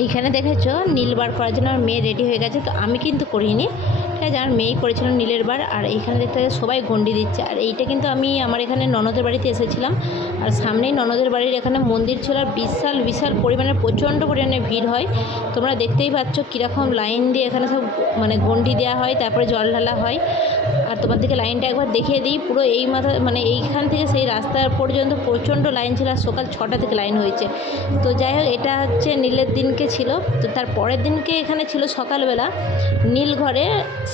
এইখানে দেখেছ, নীল বার করার জন্য আমার মেয়ে রেডি হয়ে গেছে, তো আমি কিন্তু করিনি। আছে আমার মেয়েই করেছিল নীলের বার, আর এইখানে দেখতে সবাই গন্ডি দিচ্ছে। আর এইটা কিন্তু আমি আমার এখানে ননদের বাড়িতে এসেছিলাম। আর সামনেই ননদের বাড়ির এখানে মন্দির ছিল, আর বিশাল বিশাল পরিমাণে, প্রচণ্ড পরিমাণে ভিড় হয়। তোমরা দেখতেই পাচ্ছ কীরকম লাইন দিয়ে এখানে সব মানে গন্ডি দেওয়া হয়, তারপরে জল ঢালা হয়। আর তোমাদেরকে লাইনটা একবার দেখিয়ে দিই, পুরো এই মাথা মানে এইখান থেকে সেই রাস্তা পর্যন্ত প্রচণ্ড লাইন ছিল, আর সকাল ছটা থেকে লাইন হয়েছে। তো যাই হোক, এটা হচ্ছে নীলের দিনকে ছিল। তো তার পরের দিনকে এখানে ছিল সকালবেলা। নীল ঘরে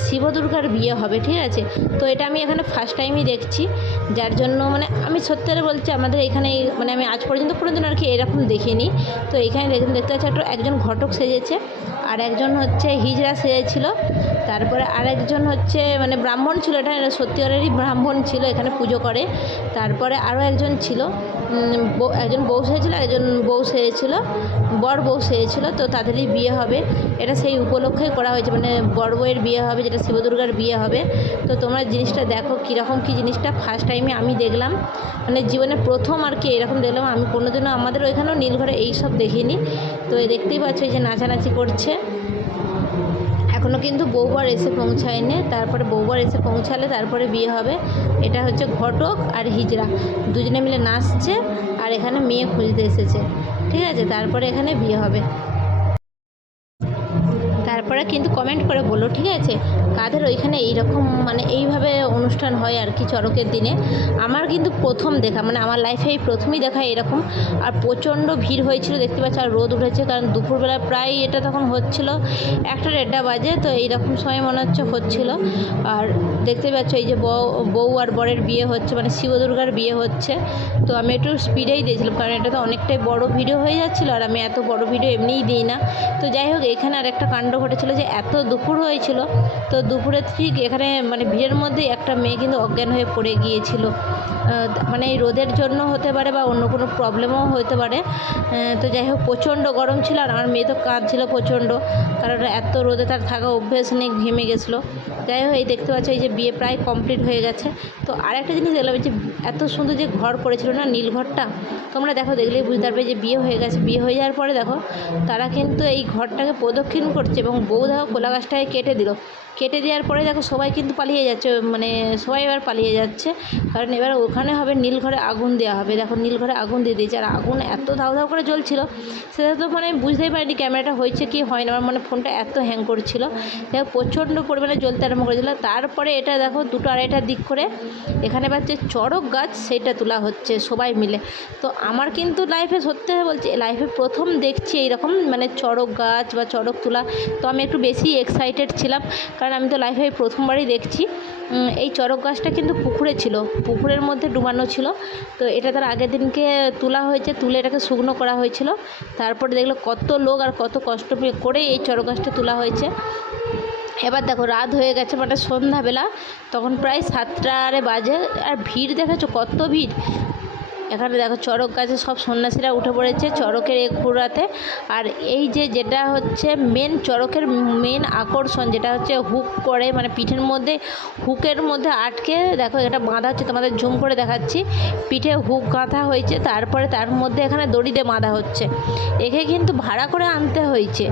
শিব দুর্গার বিয়ে হবে, ঠিক আছে? তো এটা আমি এখানে ফার্স্ট টাইমই দেখছি। যার জন্য মানে আমি সত্যি বলছি, আমাদের এখানে মানে আমি আজ পর্যন্ত কোনো দিন আর কি এরকম দেখিনি। তো এখানে দেখতে পাচ্ছি একটা একজন ঘটক সেজেছে, আর একজন হচ্ছে হিজরা সেজেছিল। তারপরে আরেকজন হচ্ছে মানে ব্রাহ্মণ ছিল, এটা সত্যিকারেরই ব্রাহ্মণ ছিল, এখানে পুজো করে। তারপরে আরও একজন ছিল একজন বউ সেজেছিল একজন বউ সেজেছিল বর বউ সেজেছিল তো তাদেরই বিয়ে হবে। এটা সেই উপলক্ষেই করা হয়েছে মানে বর বউয়ের বিয়ে হবে, যেটা শিবদুর্গার বিয়ে হবে। তো তোমরা জিনিসটা দেখো, কীরকম কী জিনিসটা ফার্স্ট টাইমে আমি দেখলাম। মানে জীবনে প্রথম আর কি এরকম দেখলাম, আমি কোনোদিনও আমাদের ওইখানেও নীলঘরে এইসব দেখিনি। তো দেখতেই পাচ্ছ যে নাচানাচি করছে। এখনও কিন্তু বউবার এসে পৌঁছায়নি। তারপরে বউবার এসে পৌঁছালে তারপরে বিয়ে হবে। এটা হচ্ছে ঘটক আর হিজড়া। দুজনে মিলে নাচছে আর এখানে মেয়ে খুঁজতে এসেছে। ঠিক আছে? তারপরে এখানে বিয়ে হবে। তারপরে কিন্তু কমেন্ট করে বলো ঠিক আছে, কাদের ওইখানে এইরকম মানে এইভাবে অনুষ্ঠান হয় আর কি চড়কের দিনে? আমার কিন্তু প্রথম দেখা মানে আমার লাইফে এই প্রথমেই দেখা এরকম। আর প্রচণ্ড ভিড় হয়েছিল, দেখতে পাচ্ছি, আর রোদ উঠেছে, কারণ দুপুরবেলা প্রায় এটা তখন হচ্ছিল একটা দেড়টা বাজে, তো এইরকম সময় মনে হচ্ছে হচ্ছিল। আর দেখতে পাচ্ছ, এই যে বউ বউ আর বরের বিয়ে হচ্ছে মানে শিব দুর্গার বিয়ে হচ্ছে, তো আমি একটু স্পিডেই দিয়েছিলাম, কারণ এটা তো অনেকটাই বড় ভিডিও হয়ে যাচ্ছিল, আর আমি এত বড় ভিডিও এমনিই দিই না। তো যাই হোক, এখানে আর একটা কাণ্ড ঘটেছিল যে এত দুপুর হয়েছিল, তো দুপুরে ঠিক এখানে মানে ভিড়ের মধ্যে একটা মেয়ে কিন্তু অজ্ঞান হয়ে পড়ে গিয়েছিল। মানে এই রোদের জন্য হতে পারে বা অন্য কোনো প্রবলেমও হতে পারে। তো যাই হোক, প্রচণ্ড গরম ছিল আর আমার মেয়ে তো কাঁদছিল প্রচণ্ড, কারণ এত রোদে তার থাকা অভ্যেস নেই, ঘেমে গেছিল। যাই হোক, এই দেখতে পাচ্ছ এই যে বিয়ে প্রায় কমপ্লিট হয়ে গেছে। তো আরেকটা জিনিস দেখলাম যে এত সুন্দর যে ঘর করেছিল না, নীল ঘরটা, তোমরা দেখো দেখলেই বুঝতে পারবে যে বিয়ে হয়ে গেছে। বিয়ে হয়ে যাওয়ার পরে দেখো, তারা কিন্তু এই ঘরটাকে প্রদক্ষিণ করছে এবং বউ দেখো কোলা গাছটাকে কেটে দিল। কেটে দেওয়ার পরে দেখো সবাই কিন্তু পালিয়ে যাচ্ছে মানে সবাই এবার পালিয়ে যাচ্ছে। কারণ এবার ওখানে হবে নীল ঘরে আগুন দেওয়া হবে। দেখো নীল ঘরে আগুন দিয়ে দিয়েছে। আর আগুন এত ধাউ ধাউ করে জ্বলছিল, সেটা তো মানে আমি বুঝতেই পারিনি ক্যামেরাটা হয়েছে কি হয় না। আমার মানে ফোনটা এত হ্যাং করছিল। দেখো প্রচণ্ড পরিমাণে জ্বলতে আরম্ভ করেছিল। তারপরে এটা দেখো দুটো আড়াইটার দিক করে এখানে পাচ্ছে চড়ক গাছ সেটা তোলা হচ্ছে সবাই মিলে। তো আমার কিন্তু লাইফে সত্যি বলছি লাইফে প্রথম দেখছি এইরকম মানে চড়ক গাছ বা চড়ক তোলা। তো আমি একটু বেশি এক্সাইটেড ছিলাম। কারণ আমি তো লাইফে প্রথমবারই দেখছি। এই চড়ক গাছটা কিন্তু পুকুরে ছিল। পুকুরের মধ্যে ডুবানো ছিল। তো এটা তার আগের দিনকে তোলা হয়েছে, তুলে এটাকে শুকনো করা হয়েছিল। তারপরে দেখল কত লোক আর কত কষ্ট করে এই চড়ক গাছটা তোলা হয়েছে। এবার দেখো, রাত হয়ে গেছে মানে সন্ধ্যাবেলা। তখন প্রায় সাতটা সাতটারে বাজে। আর ভিড় দেখেছ কত ভিড়? এখানে দেখো চড়ক গাছে সব সন্ন্যাসীরা উঠে পড়েছে চড়কের এ ঘোরাতে আর এই যে যেটা হচ্ছে মেন চড়কের মেন আকর্ষণ, যেটা হচ্ছে হুক করে মানে পিঠের মধ্যে হুকের মধ্যে আটকে, দেখো এটা বাঁধা হচ্ছে, তোমাদের জুম করে দেখাচ্ছি। পিঠে হুক গাঁথা হয়েছে, তারপরে তার মধ্যে এখানে দড়ি দিয়ে বাঁধা হচ্ছে। একে কিন্তু ভাড়া করে আনতে হয়েছে,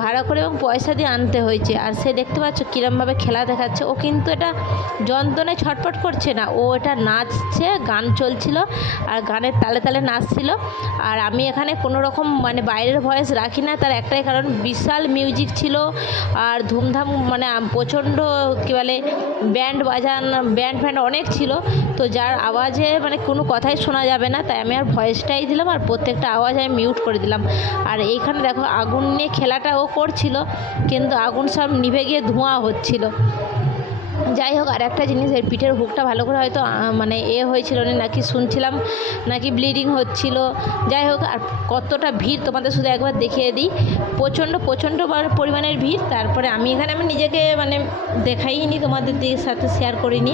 ভাড়া করে এবং পয়সা দিয়ে আনতে হয়েছে। আর সে দেখতে পাচ্ছ কীরমভাবে খেলা দেখাচ্ছে। ও কিন্তু এটা যন্ত্রণায় ছটফট করছে না, ও এটা নাচছে, গান চলছিল। আর গানের তালে তালে নাচছিল আর আমি এখানে কোনো রকম মানে বাইরের ভয়েস রাখি না, তার একটাই কারণ বিশাল মিউজিক ছিল আর ধুমধাম মানে প্রচণ্ড কী বলে ব্যান্ড বাজান ব্যান্ড ফ্যান্ড অনেক ছিল। তো যার আওয়াজে মানে কোনো কথাই শোনা যাবে না, তাই আমি আর ভয়েসটাই দিলাম আর প্রত্যেকটা আওয়াজ আমি মিউট করে দিলাম। আর এইখানে দেখো আগুন নিয়ে খেলাটা ও করছিল, কিন্তু আগুন সব নিভে গিয়ে ধোঁয়া হচ্ছিল। যাই হোক, আর একটা জিনিস, এই পিঠের হুকটা ভালো করে হয়তো মানে এ হয়েছিল না, নাকি শুনছিলাম, নাকি ব্লিডিং হচ্ছিল। যাই হোক, আর কতটা ভিড় তোমাদের শুধু একবার দেখিয়ে দিই। প্রচণ্ড প্রচণ্ড পরিমাণের ভিড়। তারপরে আমি এখানে, আমি নিজেকে মানে দেখাইনি, তোমাদের সাথে শেয়ার করিনি।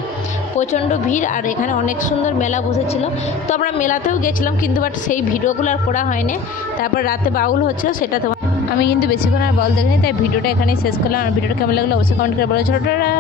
প্রচণ্ড ভিড়, আর এখানে অনেক সুন্দর মেলা বসেছিল। তো আমরা মেলাতেও গেছিলাম, কিন্তু বাট সেই ভিডিওগুলো আর করা হয়নি। তারপর রাতে বাউল হচ্ছিল, সেটা তোমার আমি কিন্তু বেশিক্ষণ আর বল দেখিনি, তাই ভিডিওটা এখানেই শেষ করলাম। আর ভিডিওটা কেমন লাগল, অবশ্যই কমেন্ট করে বলো ছোটোটা